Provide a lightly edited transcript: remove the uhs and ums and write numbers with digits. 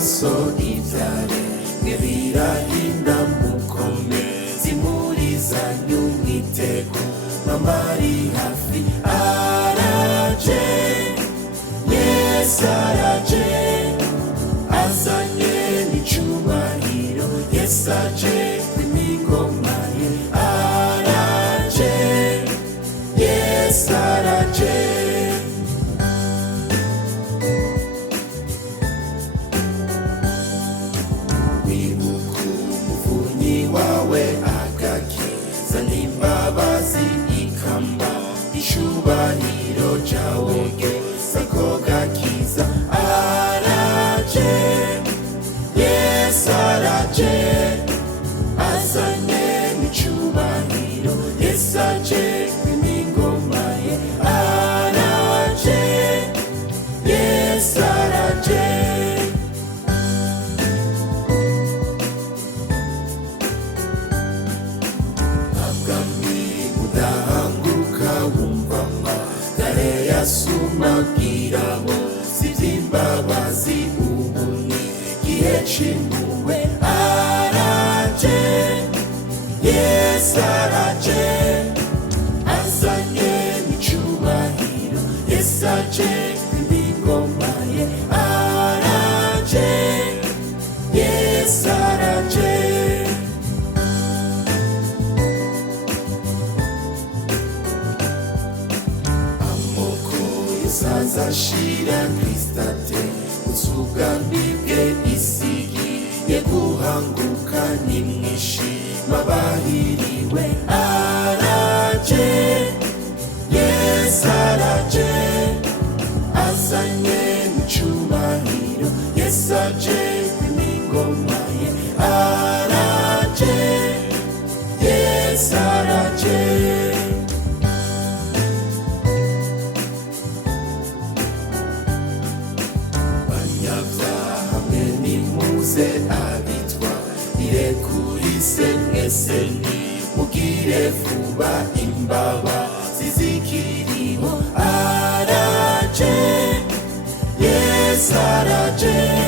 So ibyare nk'ibirahinda mukome zimuriza nyumwiteko mamari hafi araje Yesu araje azanye n'icyubahiro Yesu aje n'ingoma ye araje Yesu araje wawe agakiza n'imbabazi ikamba icyubahiro cyawe gesa ko gakiza araje Yesu araje azanye n'icyubahiro Yesu aje n'ingoma ye araje Yesu araje sumagiramo sibyimbabazi ubuni gihe cyimpuhwe araje Yesu araje azanye n'icyubahiro Yesu aje n'ingoma ye araje Yesu araje sazashira Kristate usugambi bwe isigi yeguhanguka nimwishima bahiriwe araje Yesu araje azanye n'icyubahiro Yesu aje n'ingoma ye araje Yesu araje abitwa irekurise mweseni mugire vuba imbaba zizikiriho araje Yesu araje